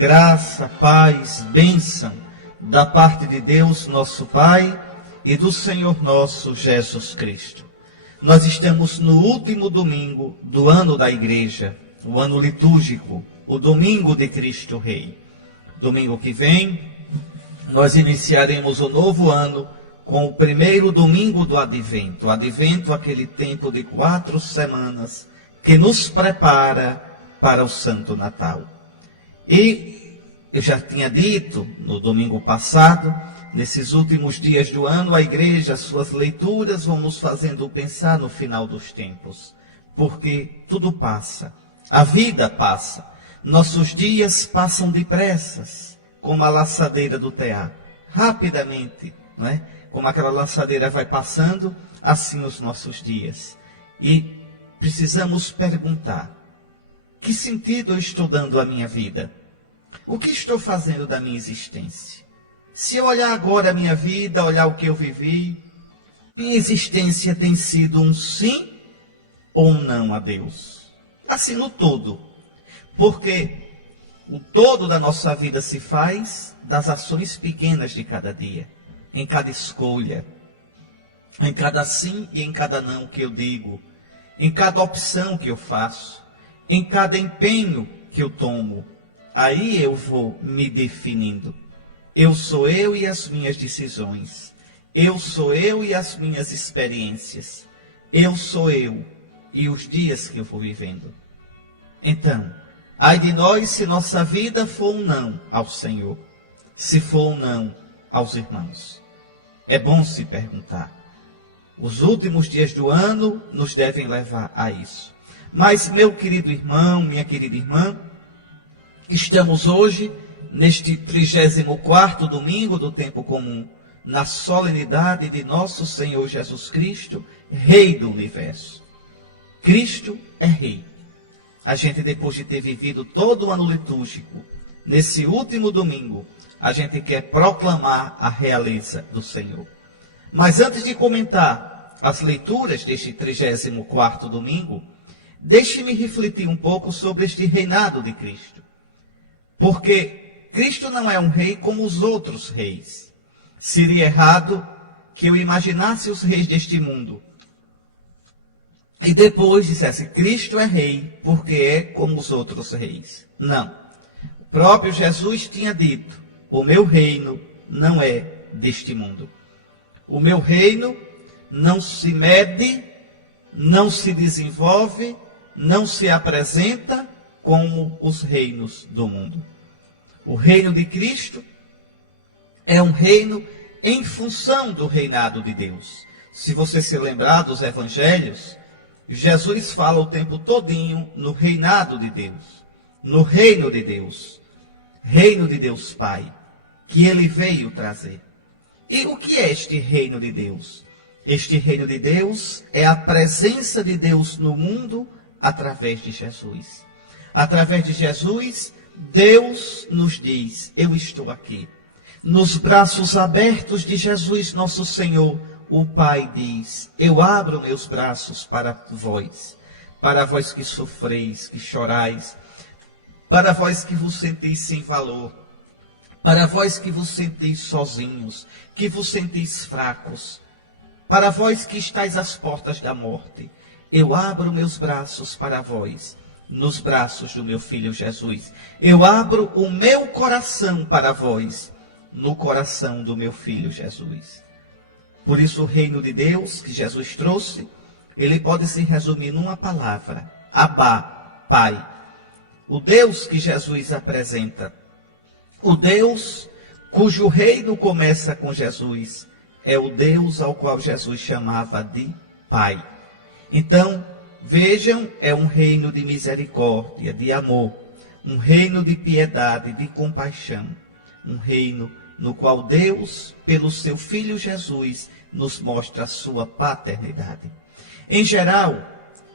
Graça, paz, bênção da parte de Deus, nosso Pai, e do Senhor nosso Jesus Cristo. Nós estamos no último domingo do ano da Igreja, o ano litúrgico, o domingo de Cristo Rei. Domingo que vem, nós iniciaremos o novo ano com o primeiro domingo do Advento. O Advento, aquele tempo de 4 semanas que nos prepara para o Santo Natal. E eu já tinha dito no domingo passado, nesses últimos dias do ano, a igreja, suas leituras vão nos fazendo pensar no final dos tempos. Porque tudo passa, a vida passa, nossos dias passam depressas, como a laçadeira do tear, rapidamente, não é? Como aquela lançadeira vai passando, assim os nossos dias. E precisamos perguntar: que sentido eu estou dando à minha vida? O que estou fazendo da minha existência? Se eu olhar agora a minha vida, olhar o que eu vivi, minha existência tem sido um sim ou um não a Deus? Assim no todo. Porque o todo da nossa vida se faz das ações pequenas de cada dia, em cada escolha, em cada sim e em cada não que eu digo, em cada opção que eu faço, em cada empenho que eu tomo. Aí eu vou me definindo. Eu sou eu e as minhas decisões. Eu sou eu e as minhas experiências. Eu sou eu e os dias que eu vou vivendo. Então, ai de nós se nossa vida for um não ao Senhor, se for um não aos irmãos. É bom se perguntar. Os últimos dias do ano nos devem levar a isso. Mas, meu querido irmão, minha querida irmã, estamos hoje, neste 34º domingo do tempo comum, na solenidade de nosso Senhor Jesus Cristo, Rei do Universo. Cristo é Rei. A gente, depois de ter vivido todo o ano litúrgico, nesse último domingo, a gente quer proclamar a realeza do Senhor. Mas antes de comentar as leituras deste 34º domingo, deixe-me refletir um pouco sobre este reinado de Cristo. Porque Cristo não é um rei como os outros reis. Seria errado que eu imaginasse os reis deste mundo e depois dissesse: Cristo é rei porque é como os outros reis. Não. O próprio Jesus tinha dito: o meu reino não é deste mundo. O meu reino não se mede, não se desenvolve, não se apresenta como os reinos do mundo. O reino de Cristo é um reino em função do reinado de Deus. Se você se lembrar dos evangelhos, Jesus fala o tempo todinho no reinado de Deus, no reino de Deus Pai, que ele veio trazer. E o que é este reino de Deus? Este reino de Deus é a presença de Deus no mundo através de Jesus. Através de Jesus, Deus nos diz: eu estou aqui. Nos braços abertos de Jesus, nosso Senhor, o Pai diz: eu abro meus braços para vós que sofreis, que chorais, para vós que vos sentis sem valor, para vós que vos sentis sozinhos, que vos sentis fracos, para vós que estáis às portas da morte. Eu abro meus braços para vós, nos braços do meu Filho Jesus. Eu abro o meu coração para vós, no coração do meu Filho Jesus. Por isso o reino de Deus que Jesus trouxe, ele pode se resumir numa palavra: Abá, Pai. O Deus que Jesus apresenta, o Deus cujo reino começa com Jesus, é o Deus ao qual Jesus chamava de Pai. Então, vejam, é um reino de misericórdia, de amor, um reino de piedade, de compaixão, um reino no qual Deus, pelo seu Filho Jesus, nos mostra a sua paternidade. Em geral,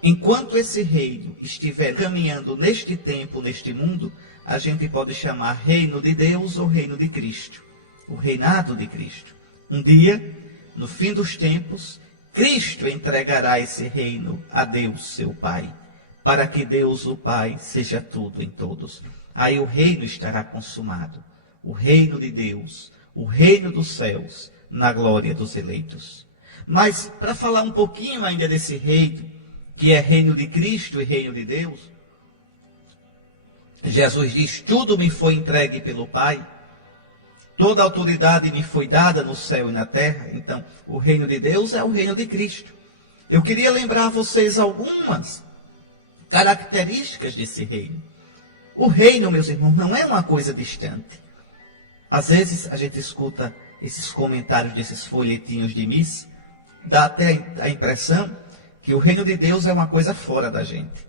enquanto esse reino estiver caminhando neste tempo, neste mundo, a gente pode chamar reino de Deus ou reino de Cristo, o reinado de Cristo. Um dia, no fim dos tempos, Cristo entregará esse reino a Deus, seu Pai, para que Deus, o Pai, seja tudo em todos. aí o reino estará consumado. O reino de Deus, o reino dos céus, na glória dos eleitos. Mas, para falar um pouquinho ainda desse reino, que é reino de Cristo e reino de Deus, Jesus diz, tudo me foi entregue pelo Pai, toda autoridade me foi dada no céu e na terra. Então, o reino de Deus é o reino de Cristo. Eu queria lembrar a vocês algumas características desse reino. O reino, meus irmãos, não é uma coisa distante. Às vezes a gente escuta esses comentários desses folhetinhos de missa, dá até a impressão que o reino de Deus é uma coisa fora da gente.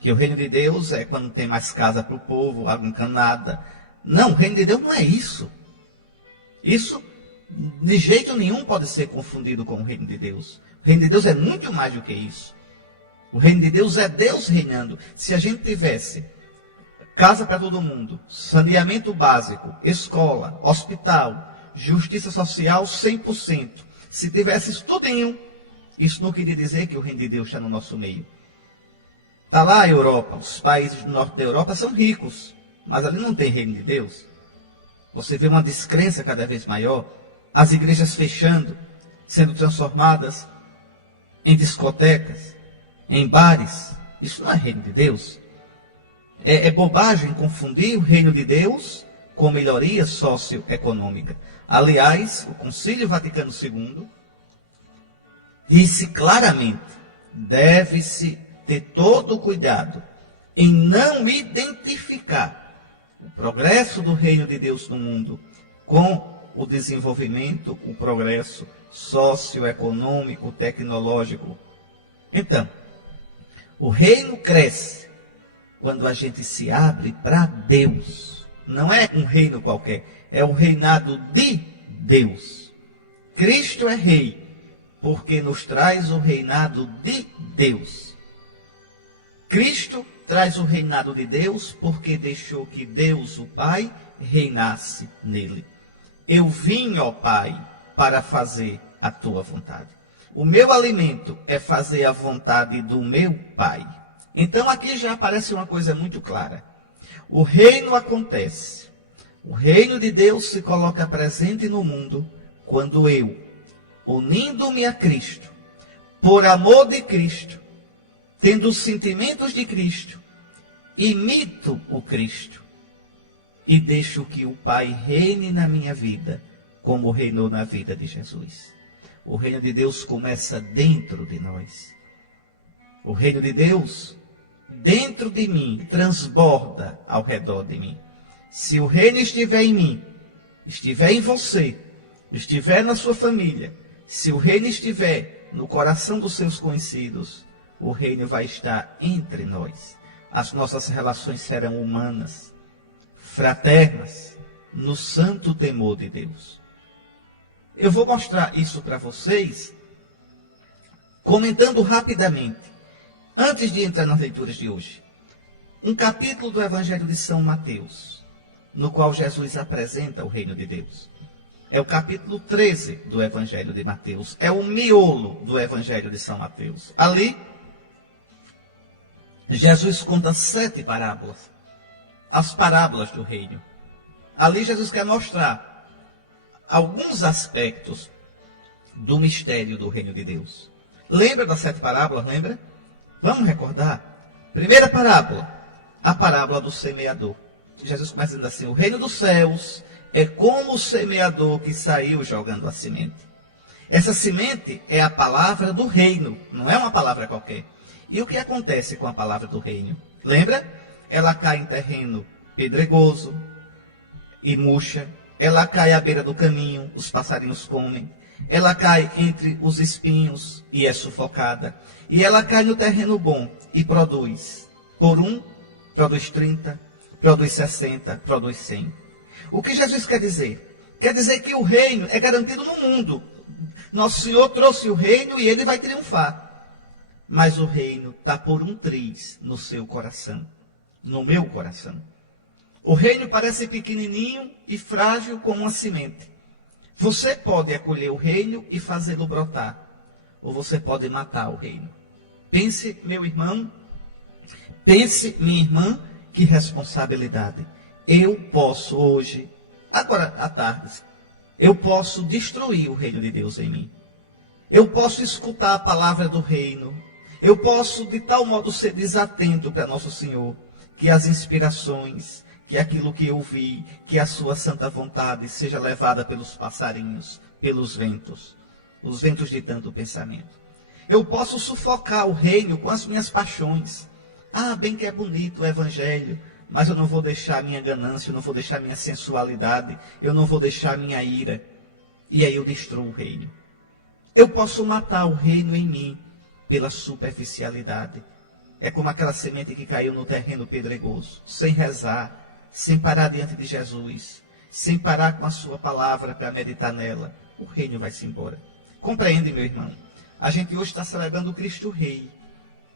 Que o reino de Deus é quando tem mais casa para o povo, água encanada. Não, o reino de Deus não é isso. Isso, de jeito nenhum, pode ser confundido com o reino de Deus. O reino de Deus é muito mais do que isso. O reino de Deus é Deus reinando. Se a gente tivesse casa para todo mundo, saneamento básico, escola, hospital, justiça social 100%. Se tivesse isso tudinho, isso não queria dizer que o reino de Deus está no nosso meio. Está lá a Europa, os países do norte da Europa são ricos, mas ali não tem reino de Deus. Você vê uma descrença cada vez maior, as igrejas fechando, sendo transformadas em discotecas, em bares. Isso não é reino de Deus. É bobagem confundir o reino de Deus com melhoria socioeconômica. Aliás, o Concílio Vaticano II disse claramente, deve-se ter todo o cuidado em não identificar o progresso do reino de Deus no mundo com o desenvolvimento, o progresso socioeconômico, tecnológico. Então, o reino cresce quando a gente se abre para Deus. Não é um reino qualquer, é o reinado de Deus. Cristo é rei, porque nos traz o reinado de Deus. Cristo traz o reinado de Deus, porque deixou que Deus, o Pai, reinasse nele. Eu vim, ó Pai, para fazer a tua vontade. O meu alimento é fazer a vontade do meu Pai. Então aqui já aparece uma coisa muito clara. O reino acontece. O reino de Deus se coloca presente no mundo quando eu, unindo-me a Cristo, por amor de Cristo, tendo os sentimentos de Cristo, imito o Cristo e deixo que o Pai reine na minha vida, como reinou na vida de Jesus. O reino de Deus começa dentro de nós. O reino de Deus, dentro de mim, transborda ao redor de mim. Se o reino estiver em mim, estiver em você, estiver na sua família, se o reino estiver no coração dos seus conhecidos, o reino vai estar entre nós. As nossas relações serão humanas, fraternas, no santo temor de Deus. Eu vou mostrar isso para vocês, comentando rapidamente, antes de entrar nas leituras de hoje, um capítulo do Evangelho de São Mateus, no qual Jesus apresenta o reino de Deus. É o capítulo 13 do Evangelho de Mateus. É o miolo do Evangelho de São Mateus. Ali, Jesus conta 7 parábolas. As parábolas do reino. Ali Jesus quer mostrar alguns aspectos do mistério do reino de Deus. Lembra das 7 parábolas? Lembra? Vamos recordar. Primeira parábola, a parábola do semeador. Jesus começa dizendo assim, o reino dos céus é como o semeador que saiu jogando a semente. Essa semente é a palavra do reino, não é uma palavra qualquer. E o que acontece com a palavra do reino? Lembra? Ela cai em terreno pedregoso e murcha. Ela cai à beira do caminho, os passarinhos comem. Ela cai entre os espinhos e é sufocada. E ela cai no terreno bom e produz. Por 1, produz 30, produz 60, produz 100. O que Jesus quer dizer? Quer dizer que o reino é garantido no mundo. Nosso Senhor trouxe o reino e ele vai triunfar. Mas o reino está por um triz no seu coração, no meu coração. O reino parece pequenininho e frágil como uma semente. Você pode acolher o reino e fazê-lo brotar, ou você pode matar o reino. Pense, meu irmão, pense, minha irmã, que responsabilidade. Eu posso hoje, agora à tarde, eu posso destruir o reino de Deus em mim. Eu posso escutar a palavra do reino. Eu posso de tal modo ser desatento para nosso Senhor, que as inspirações, que aquilo que eu vi, que a sua santa vontade seja levada pelos passarinhos, pelos ventos, os ventos de tanto pensamento. Eu posso sufocar o reino com as minhas paixões. Ah, bem que é bonito o evangelho, mas eu não vou deixar minha ganância, eu não vou deixar minha sensualidade, eu não vou deixar minha ira. E aí eu destruo o reino. Eu posso matar o reino em mim pela superficialidade. É como aquela semente que caiu no terreno pedregoso, sem rezar, sem parar diante de Jesus, sem parar com a sua palavra para meditar nela. O reino vai-se embora. Compreende, meu irmão? A gente hoje está celebrando o Cristo Rei.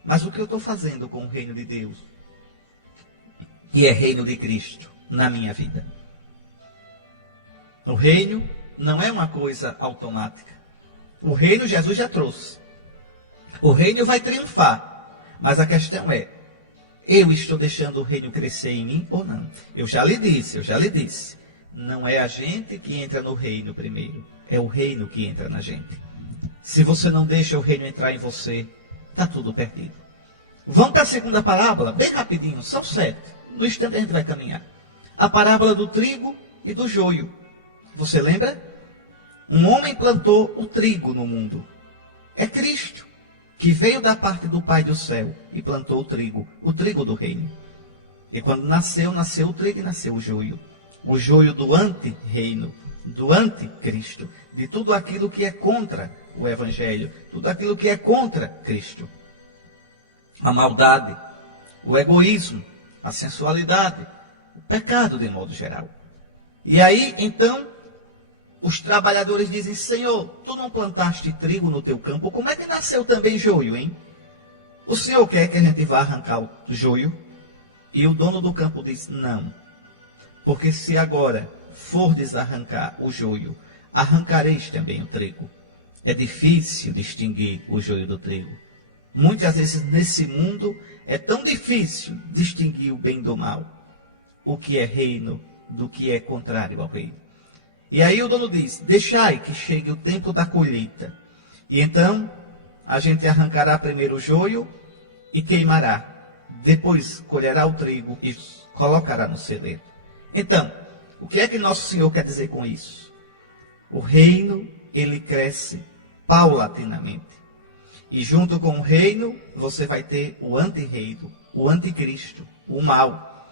Mas o que eu estou fazendo com o reino de Deus? E é reino de Cristo na minha vida. O reino não é uma coisa automática. O reino Jesus já trouxe. O reino vai triunfar. Mas a questão é, eu estou deixando o reino crescer em mim ou não? Eu já lhe disse. Não é a gente que entra no reino primeiro. É o reino que entra na gente. Se você não deixa o reino entrar em você, está tudo perdido. Vamos para a segunda parábola, bem rapidinho, são 7. No instante a gente vai caminhar. A parábola do trigo e do joio. Você lembra? Um homem plantou o trigo no mundo. É Cristo, que veio da parte do Pai do céu e plantou o trigo do reino. E quando nasceu o trigo e nasceu o joio do anti-reino, do anticristo, de tudo aquilo que é contra o Evangelho, tudo aquilo que é contra Cristo. A maldade, o egoísmo, a sensualidade, o pecado de modo geral. E aí, então, os trabalhadores dizem, Senhor, tu não plantaste trigo no teu campo, como é que nasceu também joio, hein? O Senhor quer que a gente vá arrancar o joio? E o dono do campo diz, não. Porque se agora fordes arrancar o joio, arrancareis também o trigo. É difícil distinguir o joio do trigo. Muitas vezes nesse mundo é tão difícil distinguir o bem do mal. O que é reino do que é contrário ao reino. E aí o dono diz, deixai que chegue o tempo da colheita. E então a gente arrancará primeiro o joio e queimará. Depois colherá o trigo e colocará no celeiro. Então, o que é que nosso Senhor quer dizer com isso? O reino, ele cresce paulatinamente. E junto com o reino, você vai ter o anti-reino, o anticristo, o mal.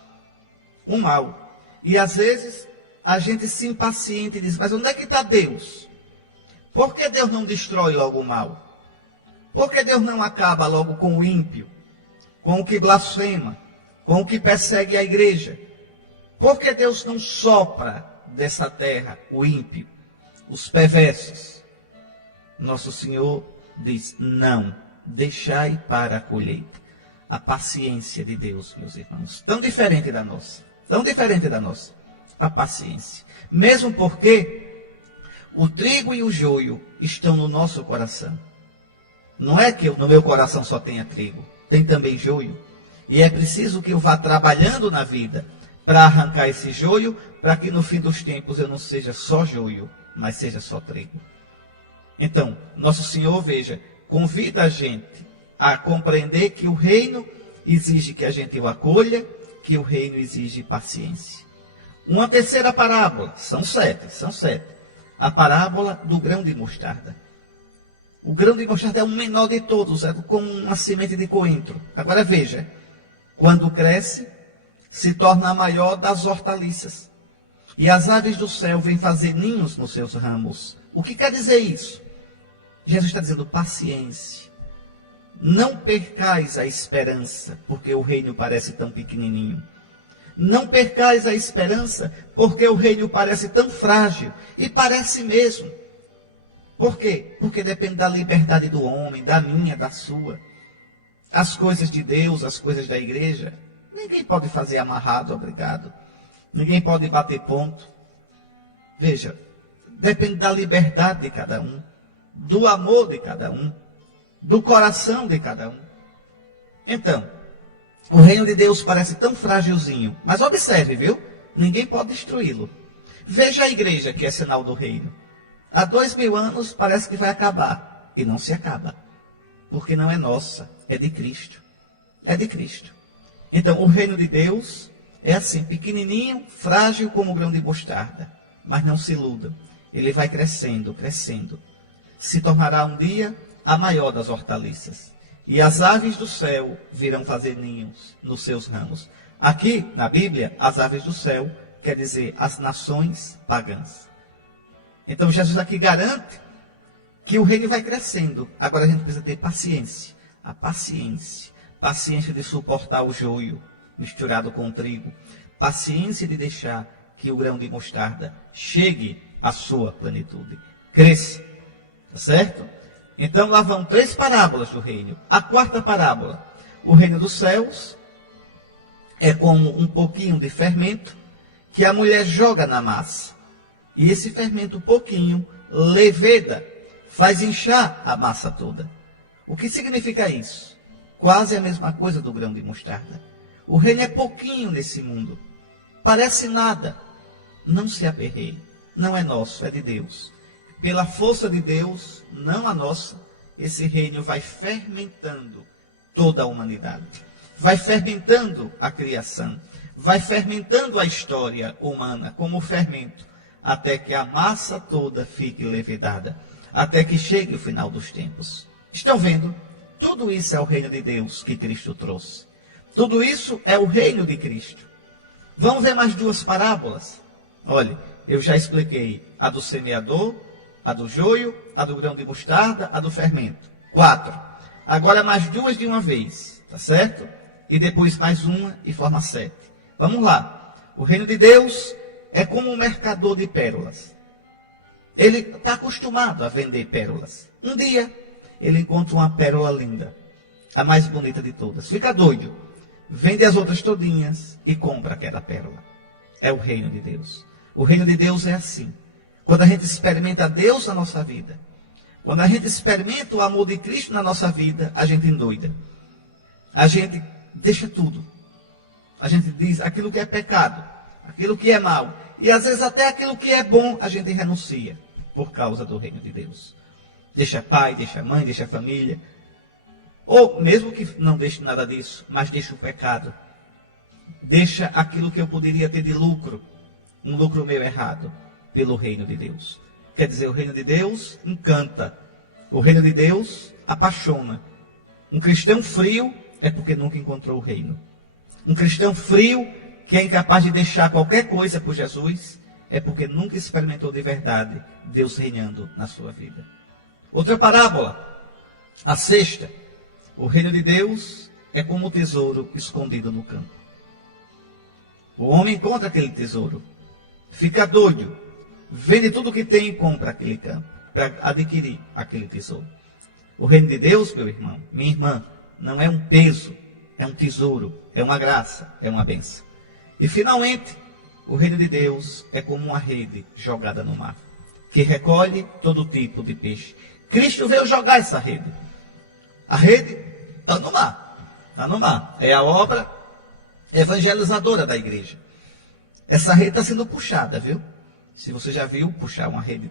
O mal. E às vezes a gente se impacienta e diz, mas onde é que está Deus? Por que Deus não destrói logo o mal? Por que Deus não acaba logo com o ímpio? Com o que blasfema? Com o que persegue a igreja? Por que Deus não sopra dessa terra o ímpio, os perversos? Nosso Senhor diz, não, deixai para a colheita. A paciência de Deus, meus irmãos, tão diferente da nossa, a paciência. Mesmo porque o trigo e o joio estão no nosso coração. Não é que no meu coração só tenha trigo, tem também joio. E é preciso que eu vá trabalhando na vida para arrancar esse joio, para que no fim dos tempos eu não seja só joio, mas seja só trigo. Então, nosso Senhor, veja, convida a gente a compreender que o reino exige que a gente o acolha, que o reino exige paciência. Uma terceira parábola, são sete. A parábola do grão de mostarda. O grão de mostarda é o menor de todos, é como uma semente de coentro. Agora veja, quando cresce, se torna a maior das hortaliças. E as aves do céu vêm fazer ninhos nos seus ramos. O que quer dizer isso? Jesus está dizendo paciência. Não percais a esperança, porque o reino parece tão pequenininho. Não percais a esperança, porque o reino parece tão frágil. E parece mesmo. Por quê? Porque depende da liberdade do homem, da minha, da sua. As coisas de Deus, as coisas da igreja, ninguém pode fazer amarrado, obrigado. Ninguém pode bater ponto. Veja, depende da liberdade de cada um, do amor de cada um, do coração de cada um. Então, O reino de Deus parece tão frágilzinho, mas observe, viu? Ninguém pode destruí-lo. Veja a igreja, que é sinal do reino. Há 2000 anos parece que vai acabar, e não se acaba, porque não é nossa, é de Cristo. É de Cristo. Então, o reino de Deus é assim, pequenininho, frágil como o grão de mostarda. Mas não se iludam, ele vai crescendo, crescendo. Se tornará um dia a maior das hortaliças. E as aves do céu virão fazer ninhos nos seus ramos. Aqui, na Bíblia, as aves do céu quer dizer as nações pagãs. Então, Jesus aqui garante que o reino vai crescendo. Agora a gente precisa ter paciência. A paciência. Paciência de suportar o joio misturado com o trigo. Paciência de deixar que o grão de mostarda chegue à sua plenitude. Cresça. Tá certo? Então lá vão 3 parábolas do reino. A 4ª parábola. O reino dos céus é como um pouquinho de fermento que a mulher joga na massa. E esse fermento pouquinho leveda, faz inchar a massa toda. O que significa isso? Quase a mesma coisa do grão de mostarda. O reino é pouquinho nesse mundo. Parece nada. Não se aperreie. Não é nosso, é de Deus. Pela força de Deus, não a nossa, esse reino vai fermentando toda a humanidade. Vai fermentando a criação. Vai fermentando a história humana como fermento. Até que a massa toda fique levedada. Até que chegue o final dos tempos. Estão vendo? Tudo isso é o reino de Deus que Cristo trouxe. Tudo isso é o reino de Cristo. Vamos ver mais 2 parábolas? Olha, eu já expliquei a do semeador, a do joio, a do grão de mostarda, a do fermento. 4. Agora mais 2 de uma vez, tá certo? E depois mais uma e forma 7. Vamos lá. O reino de Deus é como um mercador de pérolas. Ele está acostumado a vender pérolas. Um dia, ele encontra uma pérola linda, a mais bonita de todas. Fica doido. Vende as outras todinhas e compra aquela pérola. É o reino de Deus. O reino de Deus é assim. Quando a gente experimenta Deus na nossa vida, quando a gente experimenta o amor de Cristo na nossa vida, a gente endoida. A gente deixa tudo. A gente diz aquilo que é pecado, aquilo que é mal. E às vezes até aquilo que é bom a gente renuncia por causa do reino de Deus. Deixa pai, deixa mãe, deixa família. Ou mesmo que não deixe nada disso, mas deixa o pecado. Deixa aquilo que eu poderia ter de lucro, um lucro meu errado, pelo reino de Deus. Quer dizer, o reino de Deus encanta. O reino de Deus apaixona. Um cristão frio é porque nunca encontrou o reino. Um cristão frio que é incapaz de deixar qualquer coisa por Jesus é porque nunca experimentou de verdade Deus reinando na sua vida. Outra parábola, a 6ª. O reino de Deus é como o tesouro escondido no campo. O homem encontra aquele tesouro, fica doido, vende tudo o que tem e compra aquele campo para adquirir aquele tesouro. O reino de Deus, meu irmão, minha irmã, não é um peso, é um tesouro, é uma graça, é uma bênção. E finalmente, o reino de Deus é como uma rede jogada no mar, que recolhe todo tipo de peixe. Cristo veio jogar essa rede. A rede está no mar. Está no mar. É a obra evangelizadora da igreja. Essa rede está sendo puxada, viu? Se você já viu puxar uma rede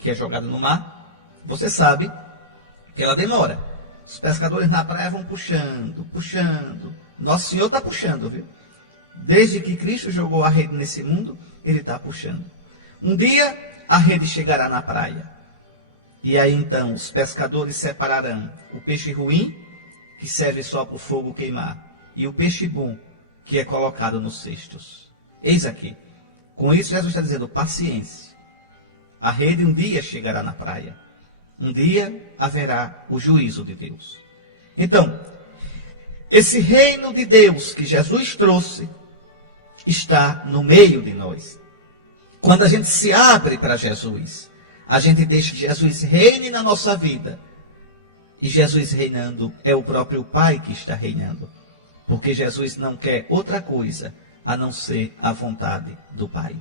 que é jogada no mar, você sabe que ela demora. Os pescadores na praia vão puxando, puxando. Nosso Senhor está puxando, viu? Desde que Cristo jogou a rede nesse mundo, Ele está puxando. Um dia, a rede chegará na praia. E aí então, os pescadores separarão o peixe ruim, que serve só para o fogo queimar, e o peixe bom, que é colocado nos cestos. Eis aqui. Com isso, Jesus está dizendo, paciência. A rede um dia chegará na praia. Um dia haverá o juízo de Deus. Então, esse reino de Deus que Jesus trouxe está no meio de nós. Quando a gente se abre para Jesus, a gente deixa que Jesus reine na nossa vida. E Jesus reinando é o próprio Pai que está reinando. Porque Jesus não quer outra coisa a não ser a vontade do Pai.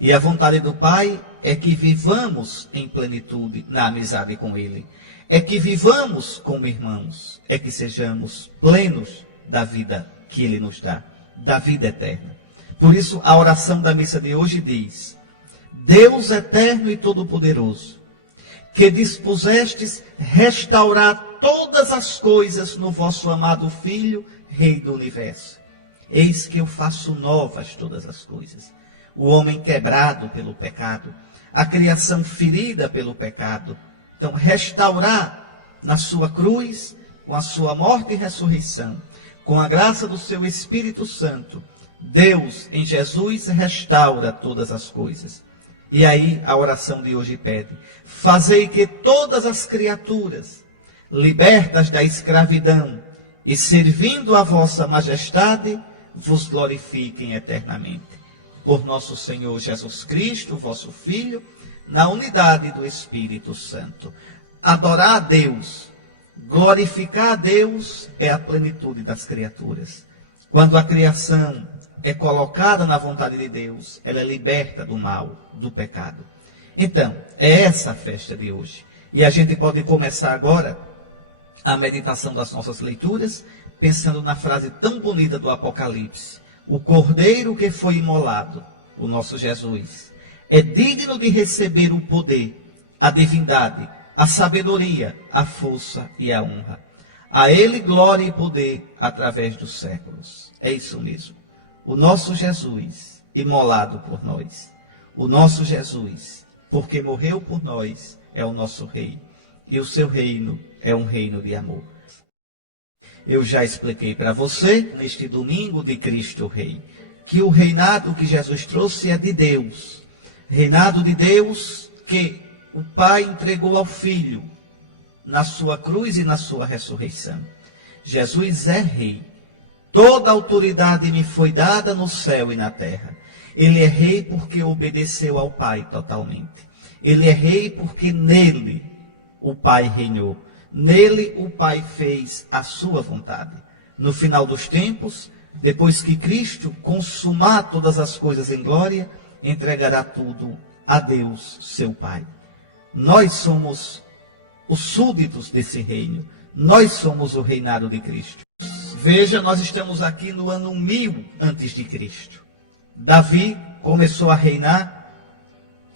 E a vontade do Pai é que vivamos em plenitude na amizade com Ele. É que vivamos como irmãos. É que sejamos plenos da vida que ele nos dá, da vida eterna. Por isso, a oração da missa de hoje diz: Deus eterno e todo-poderoso, que dispusestes restaurar todas as coisas no vosso amado Filho, Rei do Universo. Eis que eu faço novas todas as coisas. O homem quebrado pelo pecado, a criação ferida pelo pecado. Então, restaurar na sua cruz, com a sua morte e ressurreição, com a graça do seu Espírito Santo, Deus em Jesus restaura todas as coisas. E aí a oração de hoje pede: fazei que todas as criaturas, libertas da escravidão e servindo a vossa majestade, vos glorifiquem eternamente. Por nosso Senhor Jesus Cristo, vosso Filho, na unidade do Espírito Santo. Adorar a Deus, glorificar a Deus é a plenitude das criaturas. Quando a criação é colocada na vontade de Deus, ela é liberta do mal, do pecado. Então, é essa a festa de hoje. E a gente pode começar agora a meditação das nossas leituras, pensando na frase tão bonita do Apocalipse: o Cordeiro que foi imolado, o nosso Jesus, é digno de receber o poder, a divindade, a sabedoria, a força e a honra. A Ele glória e poder através dos séculos. É isso mesmo. O nosso Jesus, imolado por nós. O nosso Jesus, porque morreu por nós, é o nosso Rei. E o seu reino é um reino de amor. Eu já expliquei para você, neste domingo de Cristo Rei, que o reinado que Jesus trouxe é de Deus. Reinado de Deus que o Pai entregou ao Filho, na sua cruz e na sua ressurreição. Jesus é Rei. Toda autoridade me foi dada no céu e na terra. Ele é Rei porque obedeceu ao Pai totalmente. Ele é Rei porque nele o Pai reinou. Nele o Pai fez a sua vontade. No final dos tempos, depois que Cristo consumar todas as coisas em glória, entregará tudo a Deus, seu Pai. Nós somos os súditos desse reino. Nós somos o reinado de Cristo. Veja, nós estamos aqui no ano 1000 antes de Cristo. Davi começou a reinar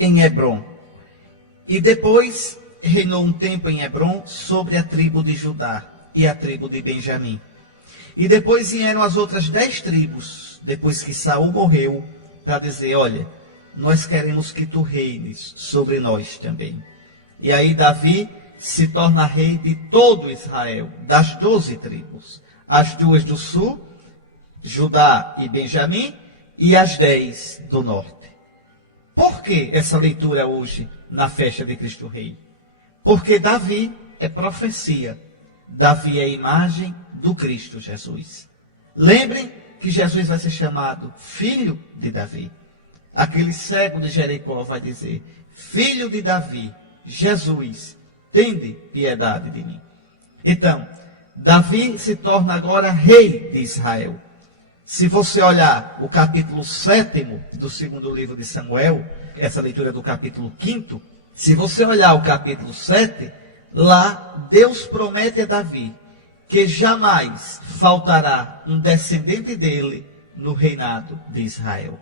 em Hebrom. E depois reinou um tempo em Hebrom sobre a tribo de Judá e a tribo de Benjamim. E depois vieram as outras 10 tribos, depois que Saul morreu, para dizer: olha, nós queremos que tu reines sobre nós também. E aí Davi se torna rei de todo Israel, das 12 tribos. As 2 do sul, Judá e Benjamim, e as 10 do norte. Por que essa leitura hoje na festa de Cristo Rei? Porque Davi é profecia. Davi é imagem do Cristo Jesus. Lembrem que Jesus vai ser chamado filho de Davi. Aquele cego de Jericó vai dizer: filho de Davi, Jesus, tende piedade de mim. Então, Davi se torna agora rei de Israel. Se você olhar o capítulo 7º do segundo livro de Samuel, essa leitura do capítulo 5º, se você olhar o capítulo 7, lá Deus promete a Davi que jamais faltará um descendente dele no reinado de Israel.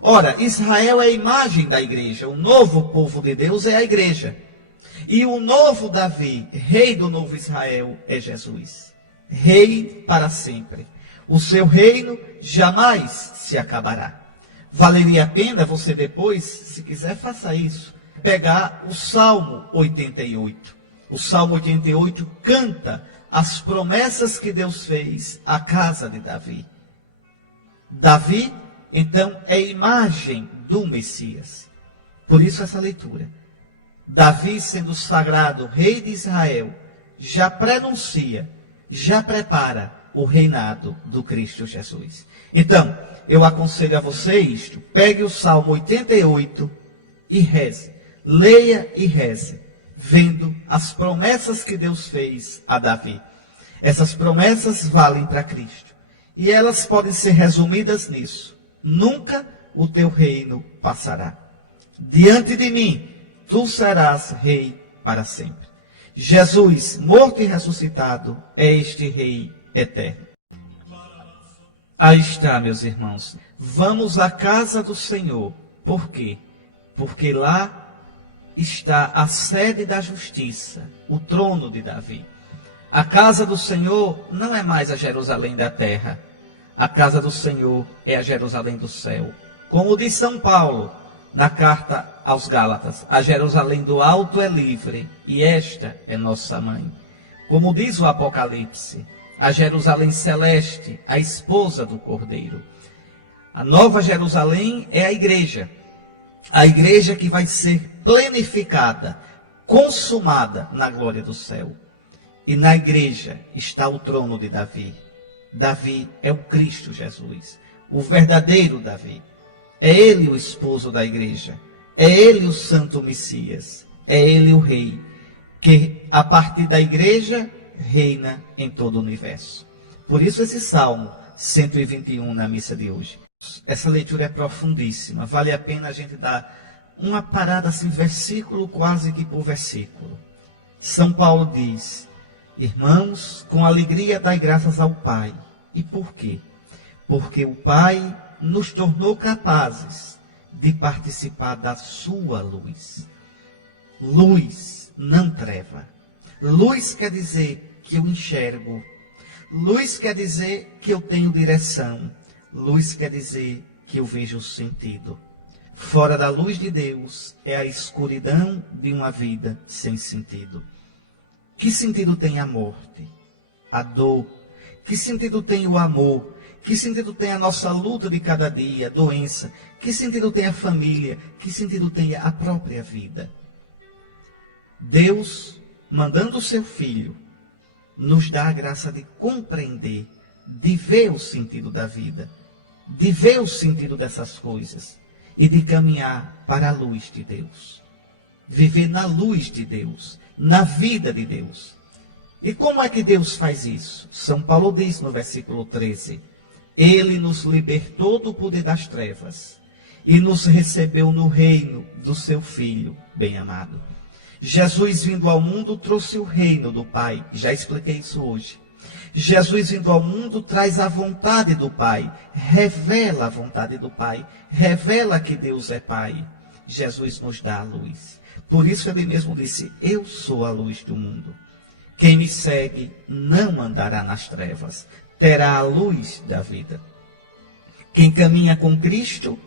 Ora, Israel é a imagem da igreja, o novo povo de Deus é a igreja. E o novo Davi, rei do novo Israel, é Jesus. Rei para sempre. O seu reino jamais se acabará. Valeria a pena você depois, se quiser, faça isso. Pegar o Salmo 88. O Salmo 88 canta as promessas que Deus fez à casa de Davi. Davi, então, é imagem do Messias. Por isso essa leitura. Davi, sendo sagrado rei de Israel, já prenuncia, já prepara o reinado do Cristo Jesus. Então, eu aconselho a você isto: pegue o Salmo 88 e reze. Leia e reze, vendo as promessas que Deus fez a Davi. Essas promessas valem para Cristo. E elas podem ser resumidas nisso: nunca o teu reino passará. Diante de mim, tu serás rei para sempre. Jesus, morto e ressuscitado, é este rei eterno. Aí está, meus irmãos. Vamos à casa do Senhor. Por quê? Porque lá está a sede da justiça, o trono de Davi. A casa do Senhor não é mais a Jerusalém da terra. A casa do Senhor é a Jerusalém do céu. Como diz São Paulo na carta aos Gálatas, a Jerusalém do alto é livre e esta é nossa mãe. Como diz o Apocalipse, a Jerusalém celeste, a esposa do Cordeiro. A nova Jerusalém é a igreja que vai ser plenificada, consumada na glória do céu. E na igreja está o trono de Davi. Davi é o Cristo Jesus, o verdadeiro Davi. É ele o esposo da igreja, é ele o santo Messias, é ele o rei, que a partir da igreja reina em todo o universo. Por isso esse Salmo 121 na missa de hoje. Essa leitura é profundíssima, vale a pena a gente dar uma parada assim, versículo quase que por versículo. São Paulo diz: irmãos, com alegria dai graças ao Pai. E por quê? Porque o Pai nos tornou capazes de participar da sua luz. Luz, não treva. Luz quer dizer que eu enxergo. Luz quer dizer que eu tenho direção. Luz quer dizer que eu vejo sentido. Fora da luz de Deus é a escuridão de uma vida sem sentido. Que sentido tem a morte? A dor? Que sentido tem o amor? Que sentido tem a nossa luta de cada dia, a doença? Que sentido tem a família? Que sentido tem a própria vida? Deus, mandando o seu Filho, nos dá a graça de compreender, de ver o sentido da vida, de ver o sentido dessas coisas e de caminhar para a luz de Deus. Viver na luz de Deus, na vida de Deus. E como é que Deus faz isso? São Paulo diz no versículo 13: Ele nos libertou do poder das trevas e nos recebeu no reino do seu Filho bem-amado. Jesus vindo ao mundo trouxe o reino do Pai. Já expliquei isso hoje. Jesus vindo ao mundo traz a vontade do Pai. Revela a vontade do Pai. Revela que Deus é Pai. Jesus nos dá a luz. Por isso ele mesmo disse: eu sou a luz do mundo. Quem me segue não andará nas trevas, terá a luz da vida. Quem caminha com Cristo,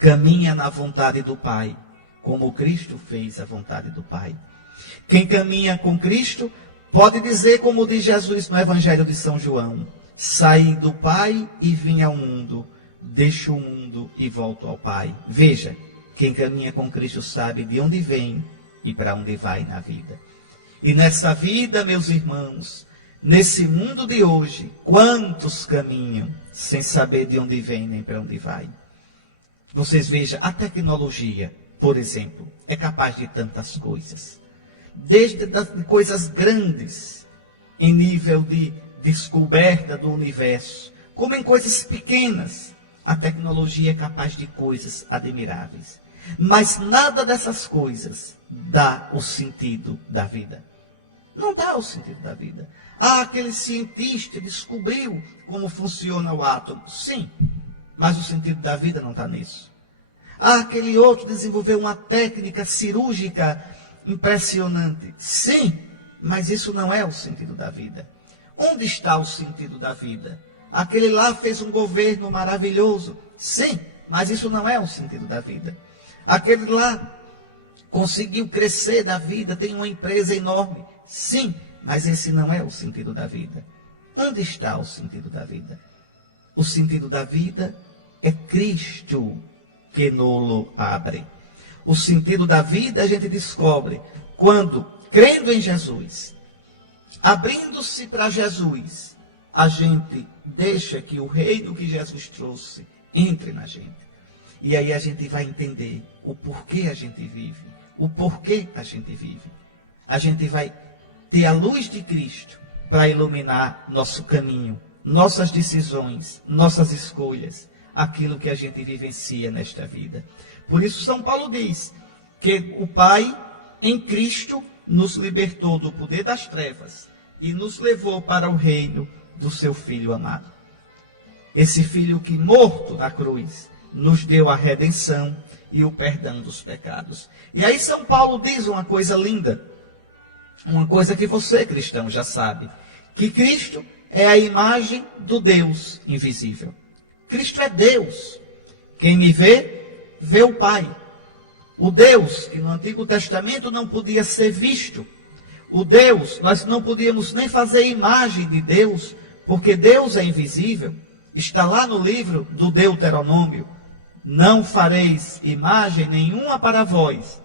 caminha na vontade do Pai, como Cristo fez a vontade do Pai. Quem caminha com Cristo pode dizer, como diz Jesus no Evangelho de São João: saí do Pai e vim ao mundo, deixo o mundo e volto ao Pai. Veja, quem caminha com Cristo sabe de onde vem e para onde vai na vida. E nessa vida, meus irmãos, nesse mundo de hoje, quantos caminham sem saber de onde vem nem para onde vai? Vocês vejam, a tecnologia, por exemplo, é capaz de tantas coisas. Desde coisas grandes, em nível de descoberta do universo, como em coisas pequenas, a tecnologia é capaz de coisas admiráveis. Mas nada dessas coisas dá o sentido da vida. Não dá o sentido da vida. Ah, aquele cientista descobriu como funciona o átomo. Sim, mas o sentido da vida não está nisso. Ah, aquele outro desenvolveu uma técnica cirúrgica impressionante. Sim, mas isso não é o sentido da vida. Onde está o sentido da vida? Aquele lá fez um governo maravilhoso. Sim, mas isso não é o sentido da vida. Aquele lá conseguiu crescer da vida, tem uma empresa enorme. Sim, mas esse não é o sentido da vida. Onde está o sentido da vida? O sentido da vida é Cristo que nolo abre. O sentido da vida a gente descobre quando, crendo em Jesus, abrindo-se para Jesus, a gente deixa que o reino que Jesus trouxe entre na gente. E aí a gente vai entender o porquê a gente vive, o porquê a gente vive. A gente vai ter a luz de Cristo para iluminar nosso caminho, nossas decisões, nossas escolhas, aquilo que a gente vivencia nesta vida. Por isso São Paulo diz que o Pai, em Cristo, nos libertou do poder das trevas e nos levou para o reino do seu Filho amado. Esse Filho que, morto na cruz, nos deu a redenção e o perdão dos pecados. E aí São Paulo diz uma coisa linda, uma coisa que você, cristão, já sabe, que Cristo é a imagem do Deus invisível. Cristo é Deus. Quem me vê, vê o Pai. O Deus que no Antigo Testamento não podia ser visto. O Deus, nós não podíamos nem fazer imagem de Deus, porque Deus é invisível. Está lá no livro do Deuteronômio. Não fareis imagem nenhuma para vós,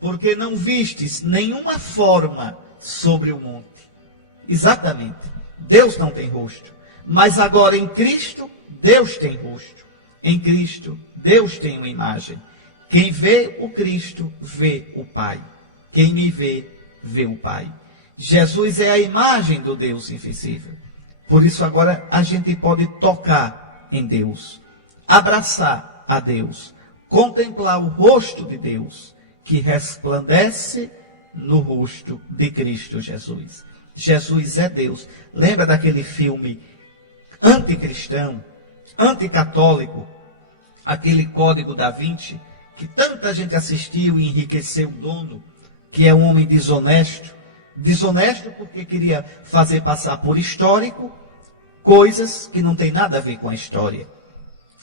porque não vistes nenhuma forma sobre o monte. Exatamente. Deus não tem rosto. Mas agora em Cristo, Deus tem rosto. Em Cristo, Deus tem uma imagem. Quem vê o Cristo, vê o Pai. Quem me vê, vê o Pai. Jesus é a imagem do Deus invisível. Por isso agora a gente pode tocar em Deus, abraçar a Deus, contemplar o rosto de Deus, que resplandece no rosto de Cristo Jesus. Jesus é Deus. Lembra daquele filme anticristão, anticatólico, aquele Código da Vinci, que tanta gente assistiu e enriqueceu o dono, que é um homem desonesto? Desonesto porque queria fazer passar por histórico coisas que não tem nada a ver com a história,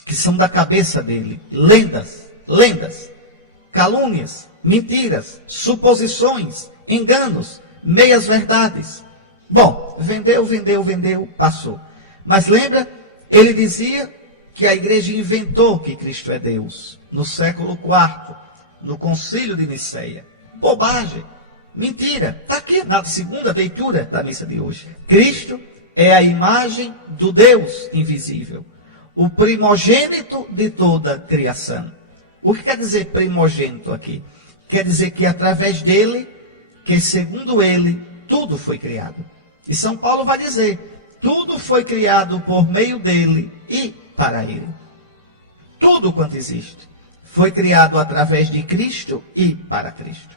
que são da cabeça dele, lendas, calúnias, mentiras, suposições, enganos, meias verdades. Bom, vendeu, passou. Mas lembra, ele dizia que a igreja inventou que Cristo é Deus, no século IV, no concílio de Niceia. Bobagem, mentira, está aqui na segunda leitura da missa de hoje. Cristo é a imagem do Deus invisível, o primogênito de toda a criação. O que quer dizer primogênito aqui? Quer dizer que através dele, que segundo ele, tudo foi criado. E São Paulo vai dizer, tudo foi criado por meio dele e para ele. Tudo quanto existe foi criado através de Cristo e para Cristo.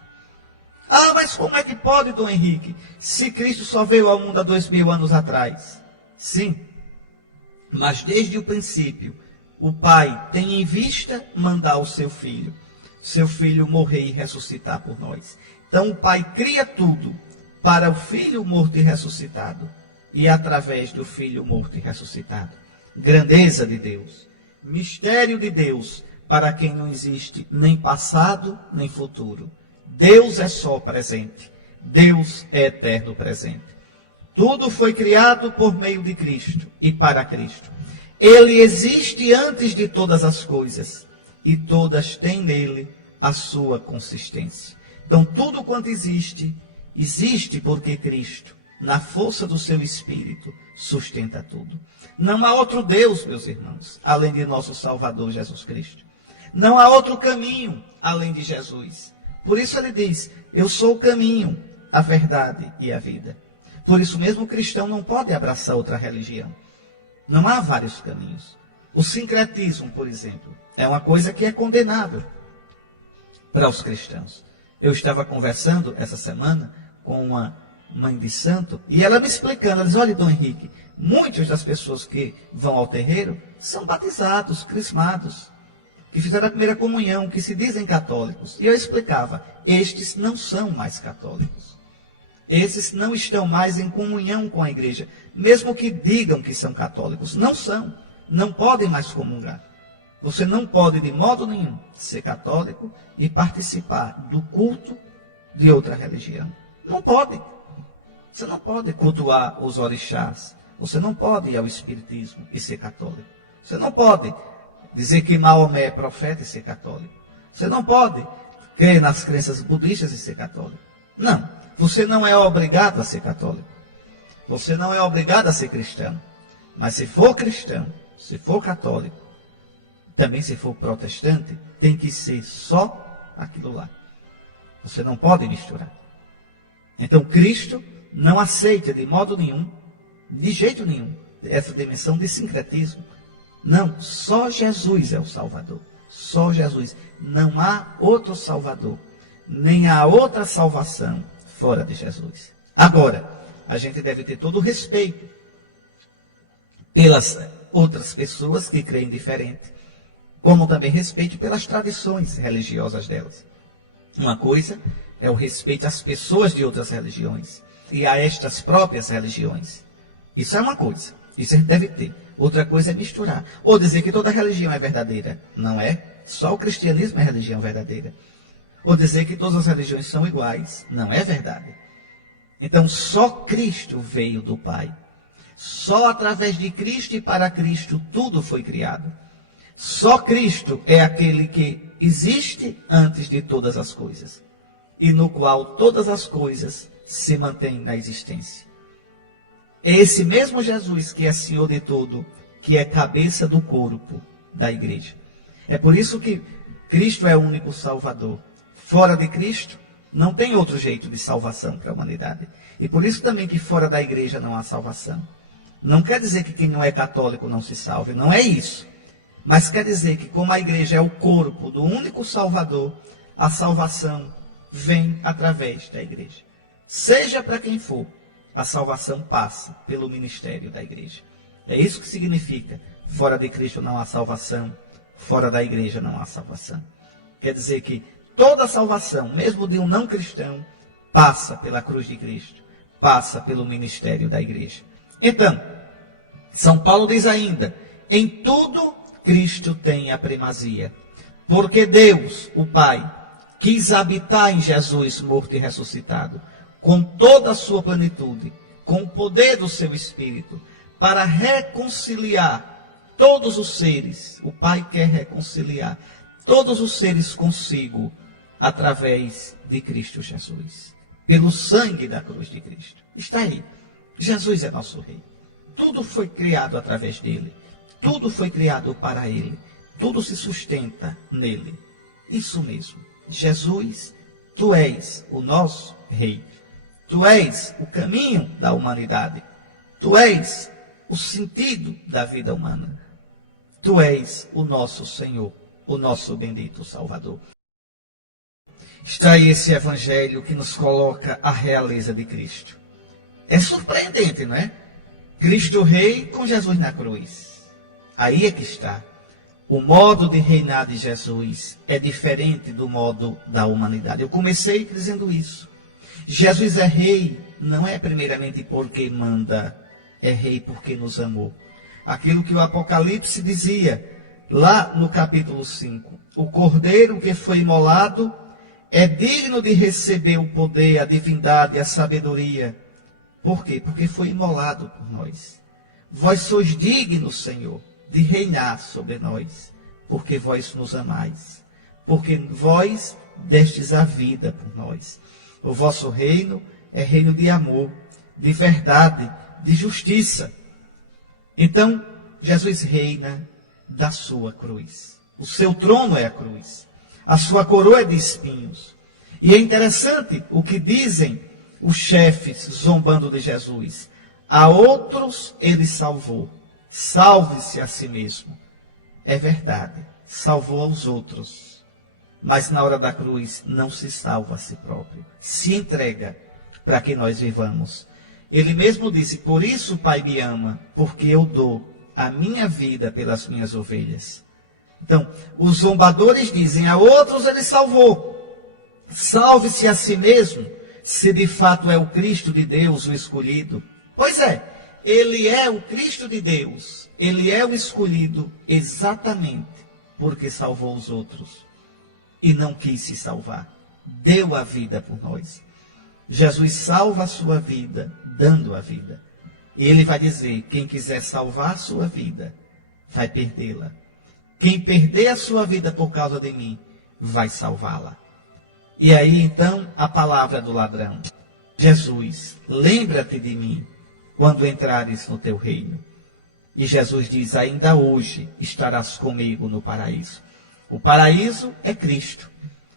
Ah, mas como é que pode, Dom Henrique, se Cristo só veio ao mundo há 2000 anos atrás? Sim, mas desde o princípio, o Pai tem em vista mandar o seu Filho morrer e ressuscitar por nós. Então o Pai cria tudo para o Filho morto e ressuscitado, e através do Filho morto e ressuscitado. Grandeza de Deus, mistério de Deus, para quem não existe nem passado nem futuro. Deus é só presente, Deus é eterno presente. Tudo foi criado por meio de Cristo e para Cristo. Ele existe antes de todas as coisas e todas têm nele a sua consistência. Então tudo quanto existe, existe porque Cristo, na força do seu Espírito, sustenta tudo. Não há outro Deus, meus irmãos, além de nosso Salvador Jesus Cristo. Não há outro caminho além de Jesus. Por isso ele diz, eu sou o caminho, a verdade e a vida. Por isso mesmo o cristão não pode abraçar outra religião. Não há vários caminhos. O sincretismo, por exemplo, é uma coisa que é condenável para os cristãos. Eu estava conversando essa semana com uma mãe de santo, e ela me explicando, ela diz, olha, Dom Henrique, muitas das pessoas que vão ao terreiro são batizados, crismados, que fizeram a primeira comunhão, que se dizem católicos. E eu explicava, estes não são mais católicos. Esses não estão mais em comunhão com a igreja, mesmo que digam que são católicos. Não são, não podem mais comungar. Você não pode de modo nenhum ser católico e participar do culto de outra religião. Não pode. Você não pode cultuar os orixás. Você não pode ir ao espiritismo e ser católico. Você não pode dizer que Maomé é profeta e ser católico. Você não pode crer nas crenças budistas e ser católico. Não, você não é obrigado a ser católico. Você não é obrigado a ser cristão. Mas se for cristão, se for católico, também se for protestante, tem que ser só aquilo lá. Você não pode misturar. Então Cristo não aceita de modo nenhum, de jeito nenhum, essa dimensão de sincretismo. Não, só Jesus é o Salvador. Só Jesus. Não há outro Salvador. Nem há outra salvação fora de Jesus. Agora, a gente deve ter todo o respeito pelas outras pessoas que creem diferente, como também respeite pelas tradições religiosas delas. Uma coisa é o respeito às pessoas de outras religiões e a estas próprias religiões. Isso é uma coisa, isso a gente deve ter. Outra coisa é misturar, ou dizer que toda religião é verdadeira. Não é, só o cristianismo é religião verdadeira. Ou dizer que todas as religiões são iguais. Não é verdade. Então, só Cristo veio do Pai. Só através de Cristo e para Cristo tudo foi criado. Só Cristo é aquele que existe antes de todas as coisas, e no qual todas as coisas se mantêm na existência. É esse mesmo Jesus que é Senhor de tudo, que é cabeça do corpo da igreja. É por isso que Cristo é o único Salvador. Fora de Cristo, não tem outro jeito de salvação para a humanidade. E por isso também que fora da igreja não há salvação. Não quer dizer que quem não é católico não se salve, não é isso. Mas quer dizer que como a igreja é o corpo do único Salvador, a salvação vem através da igreja. Seja para quem for, a salvação passa pelo ministério da igreja. É isso que significa: fora de Cristo não há salvação, fora da igreja não há salvação. Quer dizer que toda a salvação, mesmo de um não cristão, passa pela cruz de Cristo, passa pelo ministério da igreja. Então, São Paulo diz ainda: em tudo Cristo tem a primazia, porque Deus, o Pai, quis habitar em Jesus morto e ressuscitado, com toda a sua plenitude, com o poder do seu Espírito, para reconciliar todos os seres. O Pai quer reconciliar todos os seres consigo, através de Cristo Jesus, pelo sangue da cruz de Cristo. Está aí, Jesus é nosso Rei. Tudo foi criado através dele, tudo foi criado para ele, tudo se sustenta nele. Isso mesmo, Jesus, tu és o nosso Rei. Tu és o caminho da humanidade. Tu és o sentido da vida humana. Tu és o nosso Senhor, o nosso bendito Salvador. Está aí esse evangelho que nos coloca a realeza de Cristo. É surpreendente, não é? Cristo Rei com Jesus na cruz. Aí é que está. O modo de reinar de Jesus é diferente do modo da humanidade. Eu comecei dizendo isso. Jesus é rei, não é primeiramente porque manda, é rei porque nos amou. Aquilo que o Apocalipse dizia, lá no capítulo 5. O cordeiro que foi imolado é digno de receber o poder, a divindade, a sabedoria. Por quê? Porque foi imolado por nós. Vós sois dignos, Senhor, de reinar sobre nós, porque vós nos amais, porque vós destes a vida por nós. O vosso reino é reino de amor, de verdade, de justiça. Então, Jesus reina da sua cruz. O seu trono é a cruz. A sua coroa é de espinhos. E é interessante o que dizem os chefes zombando de Jesus. A outros ele salvou. Salve-se a si mesmo. É verdade, salvou aos outros. Mas na hora da cruz não se salva a si próprio. Se entrega para que nós vivamos. Ele mesmo disse: por isso o Pai me ama, porque eu dou a minha vida pelas minhas ovelhas. Então, os zombadores dizem: a outros ele salvou. Salve-se a si mesmo, se de fato é o Cristo de Deus, o escolhido. Pois é, ele é o Cristo de Deus. Ele é o escolhido exatamente porque salvou os outros. E não quis se salvar. Deu a vida por nós. Jesus salva a sua vida, dando a vida. E ele vai dizer: quem quiser salvar a sua vida, vai perdê-la. Quem perder a sua vida por causa de mim, vai salvá-la. E aí então a palavra do ladrão: Jesus, lembra-te de mim quando entrares no teu reino. E Jesus diz: ainda hoje estarás comigo no paraíso. O paraíso é Cristo.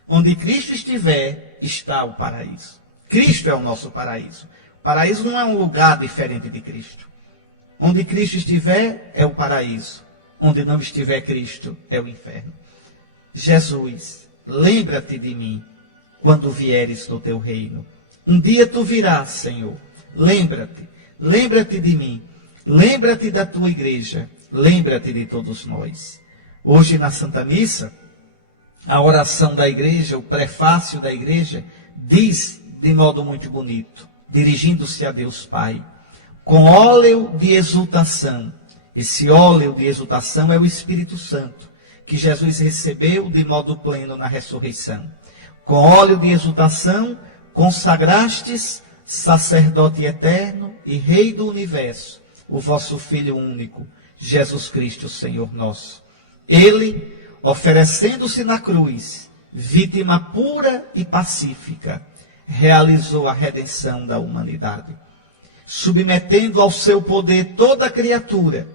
Onde Cristo estiver, está o paraíso. Cristo é o nosso paraíso. O paraíso não é um lugar diferente de Cristo. Onde Cristo estiver, é o paraíso. Onde não estiver Cristo, é o inferno. Jesus, lembra-te de mim quando vieres no teu reino. Um dia tu virás, Senhor. Lembra-te de mim. Lembra-te da tua igreja. lembra-te de todos nós. Hoje na Santa Missa, a oração da igreja, o prefácio da igreja, diz de modo muito bonito, dirigindo-se a Deus Pai, com óleo de exultação. Esse óleo de exultação é o Espírito Santo, que Jesus recebeu de modo pleno na ressurreição. Com óleo de exultação, consagrastes, sacerdote eterno e Rei do universo, o vosso Filho único, Jesus Cristo, Senhor nosso. Ele, oferecendo-se na cruz, vítima pura e pacífica, realizou a redenção da humanidade. Submetendo ao seu poder toda a criatura,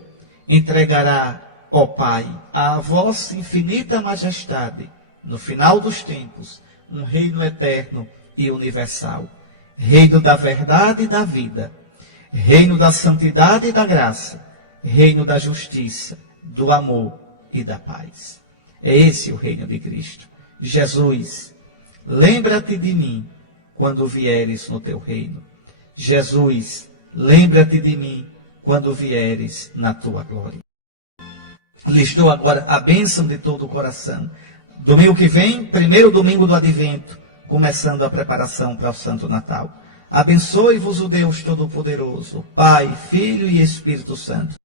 entregará, ó Pai, à vossa infinita majestade, no final dos tempos, um reino eterno e universal. Reino da verdade e da vida, reino da santidade e da graça, reino da justiça, do amor e da paz. É esse o reino de Cristo. Jesus, lembra-te de mim quando vieres no teu reino. Jesus, lembra-te de mim quando vieres na tua glória. Lhes dou agora a bênção de todo o coração. Domingo que vem, primeiro domingo do Advento, começando a preparação para o Santo Natal. Abençoe-vos o Deus Todo-Poderoso, Pai, Filho e Espírito Santo.